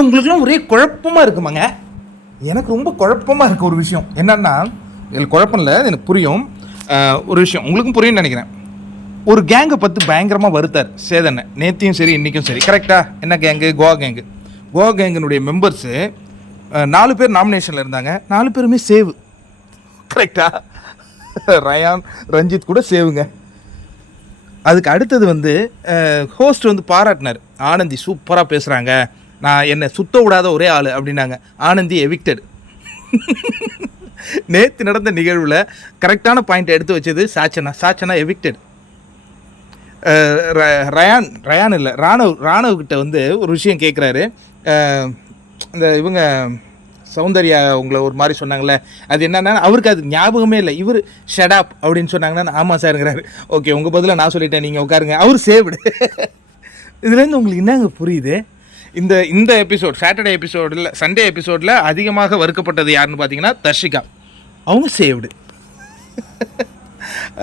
உங்களுக்குலாம் ஒரே குழப்பமாக இருக்குமாங்க. எனக்கு ரொம்ப குழப்பமாக இருக்குது ஒரு விஷயம். என்னன்னா எனக்கு குழப்பம் இல்லை, எனக்கு புரியும். ஒரு விஷயம் உங்களுக்கும் புரியும்னு நினைக்கிறேன். ஒரு கேங்கை பற்றி பயங்கரமாக வருத்தார் சேதனை, நேற்றையும் சரி இன்றைக்கும் சரி. கரெக்டாக? என்ன கேங்கு? கோவா கேங்கு. கோவா கேங்கினுடைய மெம்பர்ஸு 4 பேர் நாமினேஷனில் இருந்தாங்க. 4 பேருமே சேவு. கரெக்டா? ரயான், ரஞ்சித் கூட சேவுங்க. அதுக்கு அடுத்தது வந்து ஹோஸ்ட் வந்து பாராட்டினார். ஆனந்தி சூப்பராக பேசுகிறாங்க, நான் என்னை சுத்த விடாத ஒரே ஆள் அப்படின்னாங்க. ஆனந்தி எவிக்டட். நேற்று நடந்த நிகழ்வில் கரெக்டான பாயிண்ட் எடுத்து வச்சது சாச்சனா எவிக்டட். ரயான் இல்லை, ராணவ்கிட்ட வந்து ஒரு விஷயம் கேட்குறாரு. இந்த இவங்க சௌந்தர்யா உங்களை ஒரு மாதிரி சொன்னாங்களே, அது என்னன்னா அவருக்கு அது ஞாபகமே இல்லை. இவர் ஷடாப் அப்படின்னு சொன்னாங்கன்னா ஆமாம் சாருங்கிறாரு. ஓகே, உங்கள் பதிலாக நான் சொல்லிட்டேன், நீங்கள் உட்காருங்க. அவர் சேவ்டு. இதுலேருந்து உங்களுக்கு என்னங்க புரியுது? இந்த எபிசோட், சாட்டர்டே எபிசோடில், சண்டே எபிசோடில் அதிகமாக வறுக்கப்பட்டது யாருன்னு பார்த்தீங்கன்னா தர்ஷிகா. அவங்க சேவ்டு.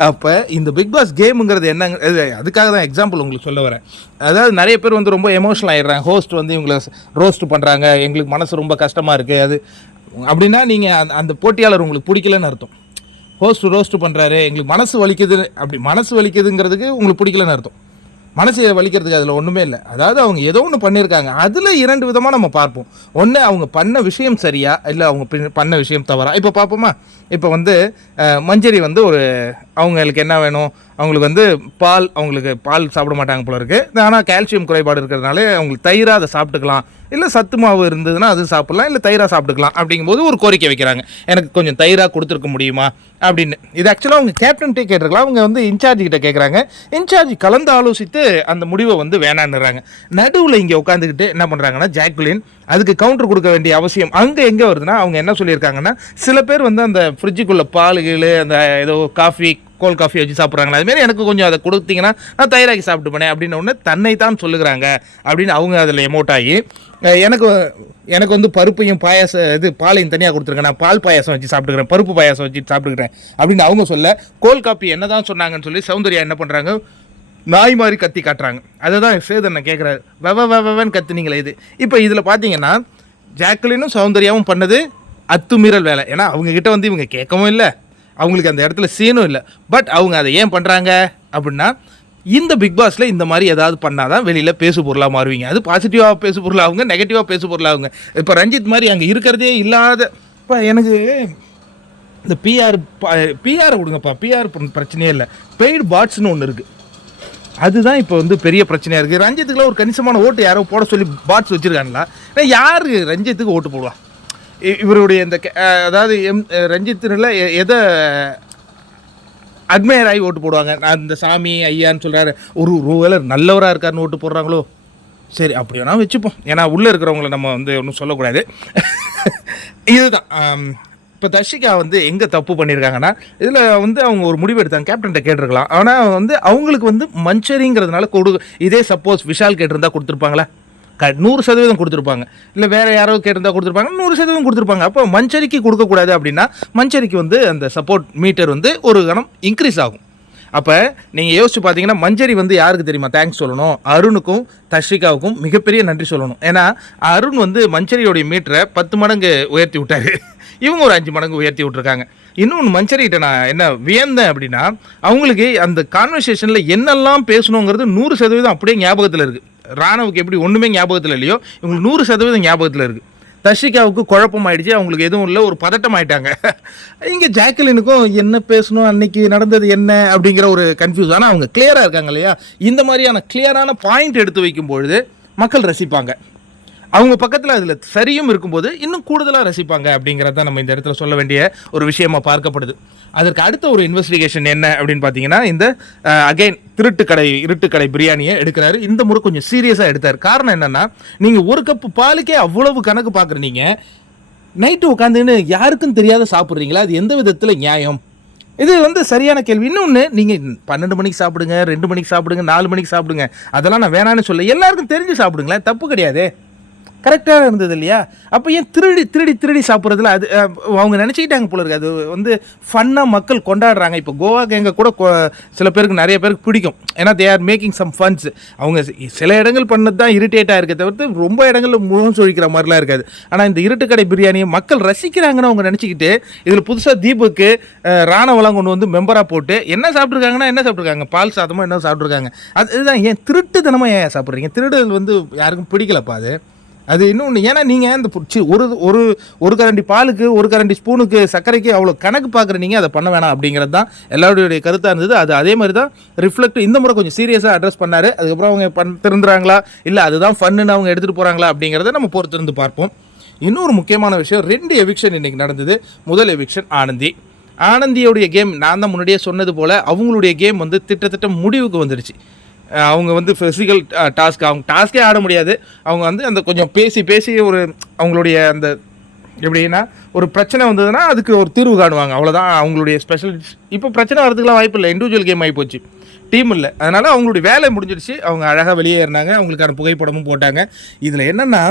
அப்போ இந்த பிக் பாஸ் கேமுங்கிறது என்னங்க, அதுக்காக தான் எக்ஸாம்பிள் உங்களுக்கு சொல்ல வரேன். அதாவது நிறைய பேர் வந்து ரொம்ப எமோஷனல் ஆகிடுறாங்க. ஹோஸ்ட் வந்து இவங்களை ரோஸ்ட் பண்ணுறாங்க, எங்களுக்கு மனசு ரொம்ப கஷ்டமாக இருக்குது. அது அப்படின்னா நீங்கள் அந்த போட்டியாளர் உங்களுக்கு பிடிக்கலன்னு அர்த்தம். ஹோஸ்ட் ரோஸ்ட் பண்ணுறாரு, எங்களுக்கு மனசு வலிக்குது, அப்படி மனசு வலிக்குதுங்கிறதுக்கு உங்களுக்கு பிடிக்கலன்னு அர்த்தம். மனசை வலிக்கிறதுக்கு அதில் ஒன்றுமே இல்லை. அதாவது அவங்க ஏதோ ஒன்று பண்ணியிருக்காங்க. அதில் 2 விதமாக நம்ம பார்ப்போம். ஒன்று அவங்க பண்ண விஷயம் சரியா, இல்லை அவங்க பண்ண விஷயம் தவறா. இப்போ பார்ப்போமா? இப்போ வந்து மஞ்சரி வந்து அவங்களுக்கு என்ன வேணும், அவங்களுக்கு வந்து அவங்களுக்கு பால் சாப்பிட மாட்டாங்க போல இருக்குது. ஆனால் கால்சியம் குறைபாடு இருக்கிறதுனால அவங்களுக்கு தயிராக அதை சாப்பிட்டுக்கலாம், இல்லை சத்து மாவு இருந்ததுன்னா அது சாப்பிட்லாம், இல்லை தயிராக சாப்பிட்டுக்கலாம். அப்படிங்கும்போது ஒரு கோரிக்கை வைக்கிறாங்க, எனக்கு கொஞ்சம் தயிராக கொடுத்துருக்க முடியுமா அப்படின்னு. இது ஆக்சுவலாக அவங்க கேப்டன்கிட்டே கேட்டிருக்கலாம். அவங்க வந்து இன்சார்ஜ் கிட்ட கேட்குறாங்க. இன்சார்ஜ் கலந்து ஆலோசித்து அந்த முடிவை வந்து வேணான்னுறாங்க. நடுவில் இங்கே உட்காந்துக்கிட்டு என்ன பண்ணுறாங்கன்னா ஜாக்குலின் அதுக்கு கவுண்டர் கொடுக்க வேண்டிய அவசியம் அங்கே எங்கே வருதுன்னா, அவங்க என்ன சொல்லியிருக்காங்கன்னா, சில பேர் வந்து அந்த ஃப்ரிட்ஜுக்குள்ளே பால்கள், அந்த ஏதோ கோல்ட் காஃபி வச்சு சாப்பிட்றாங்களா, அதுமாரி எனக்கு கொஞ்சம் அதை கொடுத்தீங்கன்னா நான் தயிராக்கி சாப்பிட்டு போனேன் அப்படின்னு ஒன்று தன்னை தான் சொல்லுகிறாங்க அப்படின்னு அவங்க அதில் எமோட் ஆகி, எனக்கு வந்து பருப்பையும் பாலையும் தனியாக கொடுத்துருக்கேன், நான் பால் பாயாசம் வச்சு சாப்பிட்டுக்கிறேன், பருப்பு பாயாசம் வச்சு சாப்பிட்டுக்கிறேன் அப்படின்னு அவங்க சொல்ல, கோல்ட் காஃபி என்ன தான் சொன்னாங்கன்னு சொல்லி சௌந்தர்யா என்ன பண்ணுறாங்க, நாய் மாதிரி கத்தி காட்டுறாங்க. அதை தான் சேதனை கேட்குறாரு, வெவன்னு கத்துனீங்களே இது. இப்போ இதில் பார்த்தீங்கன்னா ஜாக்குலினும் சௌந்தர்யாவும் பண்ணது அத்துமீறல் வேலை. ஏன்னா அவங்கக்கிட்ட வந்து இவங்க கேட்கவும் இல்லை, அவங்களுக்கு அந்த இடத்துல சீனும் இல்லை. பட் அவங்க அதை ஏன் பண்ணுறாங்க அப்படின்னா, இந்த பிக் பாஸில் இந்த மாதிரி ஏதாவது பண்ணால் தான் வெளியில் பேசு பொருளாக மாறுவீங்க. அது பாசிட்டிவாக பேசு பொருளாகுங்க, நெகட்டிவாக பேசு பொருளாகுங்க. இப்போ ரஞ்சித் மாதிரி அங்கே இருக்கிறதே இல்லாத, இப்போ எனக்கு இந்த பிஆரை விடுங்கப்பா, பிஆர் பிரச்சனையே இல்லை, பெய்டு பாட்ஸ்னு ஒன்று இருக்குது. அதுதான் இப்போ வந்து பெரிய பிரச்சனையாக இருக்குது. ரஞ்சித்துக்குலாம் ஒரு கணிசமான ஓட்டு யாரோ போட சொல்லி பாட்ஸ் வச்சுருக்காங்களா? யார் ரஞ்சித்துக்கு ஓட்டு போடுவா? இவருடைய இந்த அதாவது ரஞ்சித்தில் எதை அட்மையர் ஆகி ஓட்டு போடுவாங்க? நான் இந்த சாமி ஐயான்னு சொல்கிறாரு, ஒரு வேளை நல்லவராக இருக்காருன்னு ஓட்டு போடுறாங்களோ? சரி, அப்படி வேணா வச்சுப்போம். ஏன்னா உள்ளே இருக்கிறவங்கள நம்ம வந்து ஒன்றும் சொல்லக்கூடாது. இதுதான். இப்போ தர்ஷிகா வந்து எங்கே தப்பு பண்ணியிருக்காங்கன்னா, இதில் வந்து அவங்க ஒரு முடிவு எடுத்தாங்க, கேப்டன்கிட்ட கேட்டிருக்கலாம். ஆனால் வந்து அவங்களுக்கு வந்து மஞ்சரிங்கிறதுனால இதே சப்போஸ் விஷால் கேட்டிருந்தா கொடுத்துருப்பாங்களா? 100% கொடுத்துருப்பாங்க. இல்லை வேறு யாரோ கேட்டிருந்தா கொடுத்துருப்பாங்க, 100% கொடுத்துருப்பாங்க. அப்போ மஞ்சரிக்கு கொடுக்கக்கூடாது அப்படின்னா மஞ்சரிக்கு வந்து அந்த சப்போர்ட் மீட்டர் வந்து ஒரு கணம் இன்க்ரீஸ் ஆகும். அப்போ நீங்கள் யோசிச்சு பார்த்தீங்கன்னா மஞ்சரி வந்து யாருக்கு தெரியுமா தேங்க்ஸ் சொல்லணும்? அருணுக்கும் தர்ஷிகாவுக்கும் மிகப்பெரிய நன்றி சொல்லணும். ஏன்னா அருண் வந்து மஞ்சரியோடைய மீட்டரை 10 மடங்கு உயர்த்தி விட்டார், இவங்க ஒரு 5 மடங்கு உயர்த்தி விட்டுருக்காங்க. இன்னொன்று மஞ்சரிகிட்ட நான் என்ன வியந்தேன் அப்படின்னா, அவங்களுக்கு அந்த கான்வர்சேஷனில் என்னெல்லாம் பேசணுங்கிறது 100% அப்படியே ஞாபகத்தில் இருக்குது. ராணவுக்கு எப்படி ஒன்றுமே ஞாபகத்தில் இல்லையோ, இவங்களுக்கு 100% ஞாபகத்தில் இருக்குது. தர்ஷிகாவுக்கு குழப்பம் ஆகிடுச்சு, அவங்களுக்கு எதுவும் இல்லை, ஒரு பதட்டம் ஆகிட்டாங்க. இங்கே ஜாக்குலினுக்கும் என்ன பேசணும், அன்னைக்கு நடந்தது என்ன அப்படிங்கிற ஒரு கன்ஃபியூஸ். ஆனால் அவங்க கிளியராக இருக்காங்க இல்லையா? இந்த மாதிரியான கிளியரான பாயிண்ட் எடுத்து வைக்கும்பொழுது மக்கள் ரசிப்பாங்க. அவங்க பக்கத்தில் அதில் சரியும் இருக்கும்போது இன்னும் கூடுதலாக ரசிப்பாங்க அப்படிங்கிறத நம்ம இந்த இடத்துல சொல்ல வேண்டிய ஒரு விஷயமாக பார்க்கப்படுது. அதற்கு அடுத்த ஒரு இன்வெஸ்டிகேஷன் என்ன அப்படின்னு பார்த்தீங்கன்னா, இந்த அகைன் இருட்டுக்கடை பிரியாணியை எடுக்கிறாரு. இந்த முறை கொஞ்சம் சீரியஸாக எடுத்தார். காரணம் என்னென்னா, நீங்கள் ஒரு கப்பு பாலுக்கே அவ்வளவு கணக்கு பார்க்குறீங்க, நைட்டு உட்காந்துன்னு யாருக்கும் தெரியாத சாப்பிட்றீங்களா? அது எந்த விதத்தில் நியாயம்? இது வந்து சரியான கேள்வி. இன்னொன்று, நீங்கள் 12 மணிக்கு சாப்பிடுங்க, 2 மணிக்கு சாப்பிடுங்க, 4 மணிக்கு சாப்பிடுங்க, அதெல்லாம் நான் வேணான்னு சொல்ல, எல்லாருக்கும் தெரிஞ்சு சாப்பிடுங்களேன், தப்பு கிடையாது. கரெக்டாக இருந்தது இல்லையா? அப்போ ஏன் திருடி திருடி திருடி சாப்பிட்றதுல அது அவங்க நினச்சிக்கிட்டாங்க போல இருக்குது. அது வந்து ஃபன்னாக மக்கள் கொண்டாடுறாங்க. இப்போ கோவா கேங்க கூட சில பேருக்கு நிறைய பேருக்கு பிடிக்கும். ஏன்னா they are making some funs. அவங்க சில இடங்கள் பண்ணது தான் இரிட்டேட்டாக இருக்க தவிர்த்து ரொம்ப இடங்களில் முகம் சொழிக்கிற மாதிரிலாம் இருக்காது. ஆனால் இந்த இருட்டுக்கடை பிரியாணியை மக்கள் ரசிக்கிறாங்கன்னு அவங்க நினச்சிக்கிட்டு இதில் புதுசாக தீபக்கு ராணவெல்லாம் கொண்டு வந்து மெம்பராக போட்டு என்ன சாப்பிட்ருக்காங்க, பால் சாதமாக என்ன சாப்பிட்ருக்காங்க. அதுதான் ஏன் திருட்டுத்தனமாக ஏன் சாப்பிட்றீங்க? திருடுதல் வந்து யாருக்கும் பிடிக்கலப்பா அது இன்னொன்று. ஏன்னா நீங்கள் அந்த ஒரு கரண்டி பாலுக்கு ஒரு கரண்டி ஸ்பூனுக்கு சர்க்கரைக்கு அவ்வளோ கணக்கு பார்க்குற நீங்கள் அதை பண்ண வேணாம் அப்படிங்கிறது தான் எல்லாருடைய கருத்தாக இருந்தது. அது அதே மாதிரி தான் ரிஃப்ளெக்ட் இந்த முறை கொஞ்சம் சீரியஸாக அட்ரஸ் பண்ணார். அதுக்கப்புறம் அவங்க திருந்துறாங்களா இல்லை அதுதான் ஃபன்னுன்னு அவங்க எடுத்துகிட்டு போகிறாங்களா அப்படிங்கிறத நம்ம பொறுத்திருந்து பார்ப்போம். இன்னொரு முக்கியமான விஷயம், 2 எவிக்ஷன் இன்றைக்கி நடந்தது. முதல் எவிக்ஷன் ஆனந்தியோடைய கேம் நான் தான் முன்னாடியே சொன்னது போல் அவங்களுடைய கேம் வந்து திட்டத்தட்ட முடிவுக்கு வந்துடுச்சு. அவங்க வந்து ஃபிசிக்கல் டாஸ்க்கே ஆட முடியாது. அவங்க வந்து அந்த கொஞ்சம் பேசி ஒரு அவங்களுடைய அந்த எப்படின்னா ஒரு பிரச்சனை வந்ததுன்னா அதுக்கு ஒரு தீர்வு காணுவாங்க, அவ்வளோதான் அவங்களுடைய ஸ்பெஷலிஸ்ட். இப்போ பிரச்சனை வரதுக்குலாம் வாய்ப்பு இல்லை, இண்டிவிஜுவல் கேம் ஆகி போச்சு, டீம் இல்லை. அதனால் அவங்களுடைய வேலை முடிஞ்சிடுச்சு. அவங்க அழகாக வெளியேறினாங்க, அவங்களுக்கான புகைப்படமும் போட்டாங்க. இதில் என்னென்னா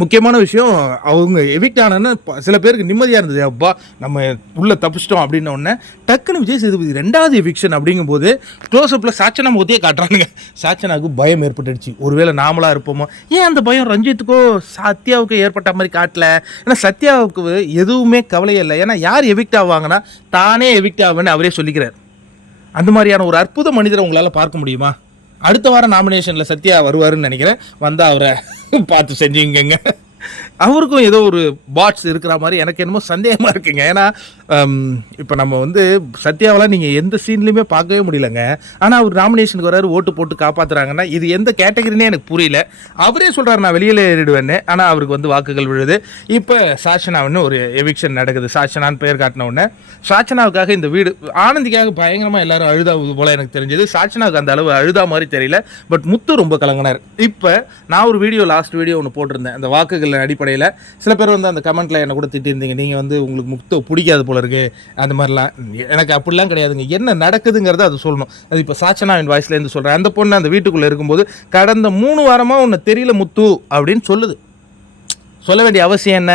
முக்கியமான விஷயம், அவங்க எவிக்ட் ஆனன்னு சில பேருக்கு நிம்மதியாக இருந்தது. அப்பா நம்ம உள்ளே தப்பிச்சிட்டோம் அப்படின்ன உடனே டக்குன்னு விஜய் சேதுபதி 2வது எவிக்ஷன் அப்படிங்கும்போது க்ளோஸ்அப்பில் சாச்சனா முகத்தையே காட்டுறானுங்க. சாச்சனாவுக்கு பயம் ஏற்பட்டுடுச்சு. ஒருவேளை நாமளாக இருப்போமோ, ஏன் அந்த பயம் ரஞ்சித்துக்கோ சத்யாவுக்கு ஏற்பட்ட மாதிரி காட்டல? ஏன்னா சத்யாவுக்கு எதுவுமே கவலையே இல்லை. ஏன்னா யார் எவிக்ட் ஆவாங்கன்னா தானே எவிக்ட் ஆகுன்னு அவரே சொல்லிக்கிறார். அந்த மாதிரியான ஒரு அற்புத மனிதரை உங்களால் பார்க்க முடியுமா? அடுத்த வாரம் நாமினேஷனில் சத்யா வருவாருன்னு நினைக்கிறேன். வந்தால் அவரை பார்த்து செஞ்சுங்க. அவருக்கும் ஏதோ ஒரு பாட்ஸ் இருக்கிற மாதிரி எனக்கு என்னமோ சந்தேகமாக இருக்குங்க. ஏன்னா இப்போ நம்ம வந்து சத்யாவெல்லாம் நீங்கள் எந்த சீன்லையுமே பார்க்கவே முடியலங்க. ஆனால் அவர் நாமினேஷனுக்கு வராரு, ஓட்டு போட்டு காப்பாற்றுறாங்கன்னா இது எந்த கேட்டகரினே எனக்கு புரியல. அவரே சொல்கிறார் நான் வெளியில் ஏறிடுவேன்னு, ஆனால் அவருக்கு வந்து வாக்குகள் விழுது. இப்போ சாச்சனாவுன்னு ஒரு எவிக்ஷன் நடக்குது. சாச்சனான்னு பெயர் காட்டின உடனே சாச்சனாவுக்காக இந்த வீடு ஆனந்திக்காக பயங்கரமாக எல்லாரும் அழுதா போல் எனக்கு தெரிஞ்சது. சாச்சனாவுக்கு அந்த அளவு அழுதா மாதிரி தெரியல. பட் முத்து ரொம்ப கலங்கினார். இப்போ நான் ஒரு லாஸ்ட் வீடியோ ஒன்று போட்டிருந்தேன். அந்த வாக்குகள் அடிப்படையில் சில பேர் வந்து அந்த கமெண்ட்டில் என்னை கூட திட்டிருந்தீங்க, நீங்கள் வந்து உங்களுக்கு முத்து பிடிக்காது போல இருக்கு அந்த மாதிரிலாம். எனக்கு அப்படிலாம் கிடையாதுங்க. என்ன நடக்குதுங்கிறத அது சொல்லணும். அது இப்போ சாச்சனாவின் வாய்ஸ்லேருந்து சொல்கிறேன். அந்த பொண்ணு அந்த வீட்டுக்குள்ளே இருக்கும்போது கடந்த 3 வாரமாக ஒன்று தெரியல முத்து அப்படின்னு சொல்லுது. சொல்ல வேண்டிய அவசியம் என்ன?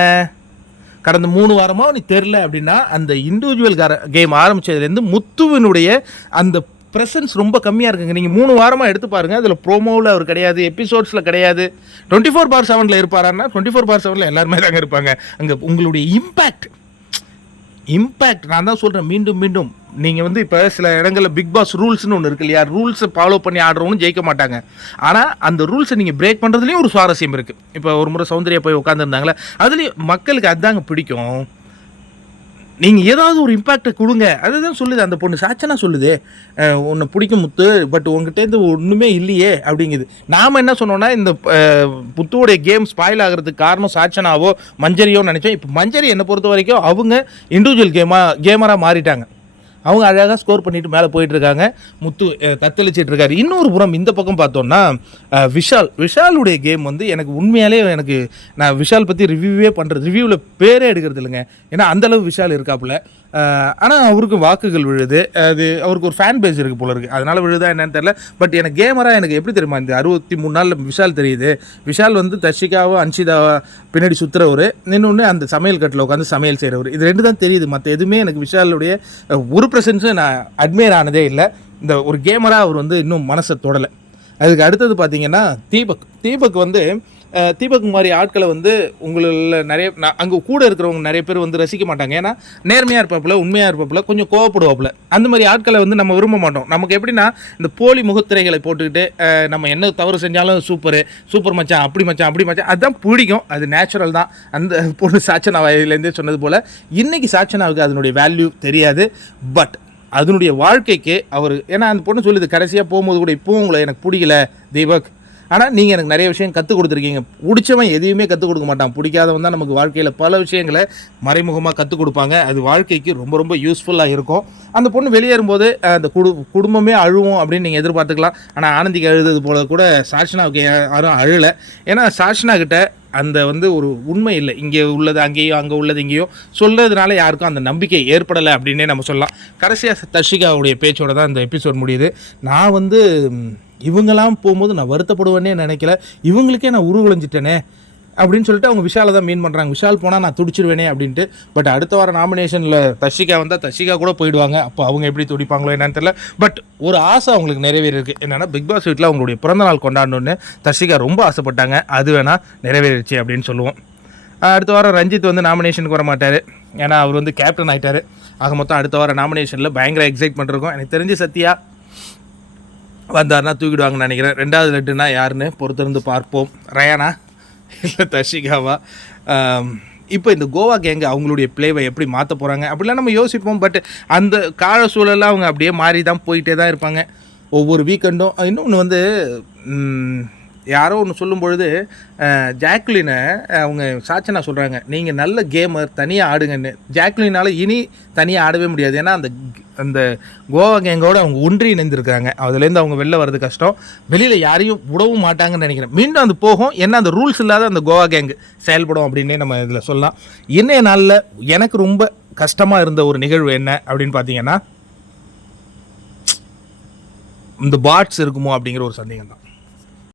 கடந்த 3 வாரமாக நீ தெரில அப்படின்னா அந்த இண்டிவிஜுவல் கேம் ஆரம்பித்ததுலேருந்து முத்துவினுடைய அந்த ப்ரெசன்ஸ் ரொம்ப கம்மியாக இருக்குங்க. நீங்கள் 3 வாரமாக எடுத்து பாருங்கள். அதில் ப்ரோமோவில் அவர் கிடையாது, எபிசோட்ஸில் கிடையாது. 24/7 இருப்பாரான்னா 24/7 எல்லாருமே தாங்க இருப்பாங்க. அங்கே உங்களுடைய இம்பேக்ட் நான் தான் சொல்கிறேன் மீண்டும் நீங்கள் வந்து இப்போ சில இடங்களில் பிக் பாஸ் ரூல்ஸ்னு ஒன்று இருக்கு இல்லையா? ரூல்ஸை ஃபாலோ பண்ணி ஆடுறவனும் ஜெயிக்க மாட்டாங்க. ஆனால் அந்த ரூல்ஸை நீங்கள் பிரேக் பண்ணுறதுலேயும் ஒரு சுவாரஸ்யம் இருக்குது. இப்போ ஒரு முறை சௌந்தர்யா போய் உட்காந்துருந்தாங்களே, அதுலேயும் மக்களுக்கு அதுதாங்க பிடிக்கும். நீங்கள் ஏதாவது ஒரு இம்பேக்டை கொடுங்க. அதுதான் சொல்லுது அந்த பொண்ணு. சாச்சனா சொல்லுது உன்னை பிடிக்கும் முத்து, பட் உங்ககிட்டேருந்து ஒன்றுமே இல்லையே அப்படிங்குது. நாம் என்ன சொன்னோன்னா இந்த முத்துவோடைய கேம் ஸ்பாயில் ஆகிறதுக்கு காரணம் சாச்சனாவோ மஞ்சரியோன்னு நினச்சோம். இப்போ மஞ்சரி என்னை பொறுத்த வரைக்கும் அவங்க இண்டிவிஜுவல் கேமராக மாறிட்டாங்க. அவங்க அழகாக ஸ்கோர் பண்ணிட்டு மேலே போயிட்டுருக்காங்க. முத்து தத்தளிச்சிட்டு இருக்காரு. இன்னொரு புறம் இந்த பக்கம் பார்த்தோன்னா விஷாலுடைய கேம் வந்து எனக்கு உண்மையாலே நான் விஷால் பற்றி ரிவ்யூவில் பேரே எடுக்கிறது இல்லைங்க. ஏன்னா அந்தளவு விஷால் இருக்காப்புல. ஆனால் அவருக்கு வாக்குகள் விழுது. அது அவருக்கு ஒரு ஃபேன் பேஸ் இருக்குது போல இருக்குது, அதனால் விழுதா என்னன்னு தெரியல. பட் எனக்கு கேமராக எனக்கு எப்படி தெரியுமா, இந்த 63 நாளில் விஷால் தெரியுது. விஷால் வந்து தர்ஷிகாவோ அன்ஷிதாவோ பின்னாடி சுற்றுறவர், இன்னொன்று அந்த சமையல் கட்டில் உட்காந்து சமையல் செய்கிறவர். இது 2 தான் தெரியுது. மற்ற எதுவுமே எனக்கு விஷாலுடைய ஒரு ப்ரெசன்ஸும் நான் அட்மையர் ஆனதே இல்லை. இந்த ஒரு கேமராக அவர் வந்து இன்னும் மனசை தொடலை. அதுக்கு அடுத்தது பார்த்தீங்கன்னா தீபக் வந்து தீபக் மாதிரி ஆட்களை வந்து உங்களில் நிறைய அங்கே கூட இருக்கிறவங்க நிறைய பேர் வந்து ரசிக்க மாட்டாங்க. ஏன்னா நேர்மையாக இருப்பாப்புல, உண்மையாக இருப்பாப்புல, கொஞ்சம் கோவப்படுவாப்புல. அந்த மாதிரி ஆட்களை வந்து நம்ம விரும்ப மாட்டோம். நமக்கு எப்படின்னா இந்த போலி முகத்திரைகளை போட்டுக்கிட்டு நம்ம என்ன தவறு செஞ்சாலும் சூப்பர் மச்சான், அப்படி மச்சான் அதுதான் பிடிக்கும். அது நேச்சுரல் தான். அந்த பொண்ணு சாச்சனா வாயிலேருந்தே சொன்னது போல் இன்றைக்கி சாச்சனாவுக்கு அதனுடைய வேல்யூ தெரியாது. பட் அதனுடைய வாழ்க்கைக்கு அவர், ஏன்னா அந்த பொண்ணு சொல்லுது கடைசியாக போகும்போது கூட, இப்போ உங்களை எனக்கு பிடிக்கல தீபக், ஆனால் நீங்கள் எனக்கு நிறைய விஷயம் கற்றுக் கொடுத்துருக்கீங்க. பிடிச்சவன் எதையுமே கற்றுக் கொடுக்க மாட்டான். பிடிக்காதவன் தான் நமக்கு வாழ்க்கையில் பல விஷயங்களை மறைமுகமாக கற்றுக் கொடுப்பாங்க. அது வாழ்க்கைக்கு ரொம்ப ரொம்ப யூஸ்ஃபுல்லாக இருக்கும். அந்த பொண்ணு வெளியேறும்போது அந்த குடும்பமே அழுவும் அப்படின்னு நீங்கள் எதிர்பார்த்துக்கலாம். ஆனால் ஆனந்திக்கு அழுது போல கூட சாச்சனாவுக்கு யாரும் அழலை. ஏன்னா சாச்சனா கிட்ட அந்த வந்து ஒரு உண்மை இல்லை. இங்கே உள்ளது அங்கேயோ, அங்கே உள்ளது இங்கேயோ சொல்கிறதுனால யாருக்கும் அந்த நம்பிக்கை ஏற்படலை அப்படின்னே நம்ம சொல்லலாம். கடைசியாக தர்ஷிகாவுடைய பேச்சோட தான் இந்த எபிசோட் முடியுது. நான் வந்து இவங்கெல்லாம் போகும்போது நான் வருத்தப்படுவேன்னே நினைக்கல, இவங்களுக்கே நான் உருவழிஞ்சிட்டேனே அப்படின்னு சொல்லிட்டு அவங்க விஷாலை தான் மீன் பண்ணுறாங்க. விஷால் போனால் நான் துடிச்சிருவேனே அப்படின்ட்டு. பட் அடுத்த வாரம் நாமினேஷனில் தஷிகா வந்தால் தஷிகா கூட போயிடுவாங்க. அப்போ அவங்க எப்படி துடிப்பாங்களோ என்னன்னு தெரியல. பட் ஒரு ஆசை அவங்களுக்கு நிறைவேறிருக்கு. என்னென்னா பிக் பாஸ் வீட்டில் அவங்களுடைய பிறந்தநாள் கொண்டாடணுன்னு தஷிகா ரொம்ப ஆசைப்பட்டாங்க. அது வேணால் நிறைவேறிச்சு அப்படின்னு சொல்லுவோம். அடுத்த வாரம் ரஞ்சித் வந்து நாமினேஷனுக்கு வர மாட்டார். ஏன்னா அவர் வந்து கேப்டன் ஆகிட்டார். ஆக மொத்தம் அடுத்த வாரம் நாமினேஷனில் பயங்கர எக்ஸைட்மெண்ட் இருக்கும். எனக்கு தெரிஞ்சு சத்யா வந்தார்னா தூக்கிடுவாங்கன்னு நினைக்கிறேன். 2வது லட்டுனா யாருன்னு பொறுத்திருந்து பார்ப்போம். ரயானா இல்லை தஷிகாவா? இப்போ இந்த கோவா கேங்கு அவங்களுடைய பிளேவை எப்படி மாற்ற போகிறாங்க அப்படிலாம் நம்ம யோசிப்போம். பட் அந்த கால சூழலில் அவங்க அப்படியே மாறி தான் போயிட்டே தான் இருப்பாங்க ஒவ்வொரு வீக்கெண்டும். இன்னொன்று வந்து யாரோ ஒன்று சொல்லும் பொழுது ஜாக்லினை அவங்க சாச்சனா சொல்கிறாங்க, நீங்கள் நல்ல கேமர் தனியாக ஆடுங்கன்னு. ஜாக்லினால் இனி தனியாக ஆடவே முடியாது. ஏன்னா அந்த கோவா கேங்கோடு அவங்க ஒன்றி இணைந்திருக்காங்க. அதுலேருந்து அவங்க வெளில வர்றது கஷ்டம். வெளியில் யாரையும் விடவும் மாட்டாங்கன்னு நினைக்கிறேன். மீண்டும் அது போகும். ஏன்னா அந்த ரூல்ஸ் இல்லாத அந்த கோவா கேங்கு செயல்படும் அப்படின்னே நம்ம இதில் சொல்லலாம். இன்றைய நாளில் எனக்கு ரொம்ப கஷ்டமாக இருந்த ஒரு நிகழ்வு என்ன அப்படின்னு பார்த்தீங்கன்னா, இந்த பாட்ஸ் இருக்குமோ அப்படிங்கிற ஒரு சந்தேகம் தான்.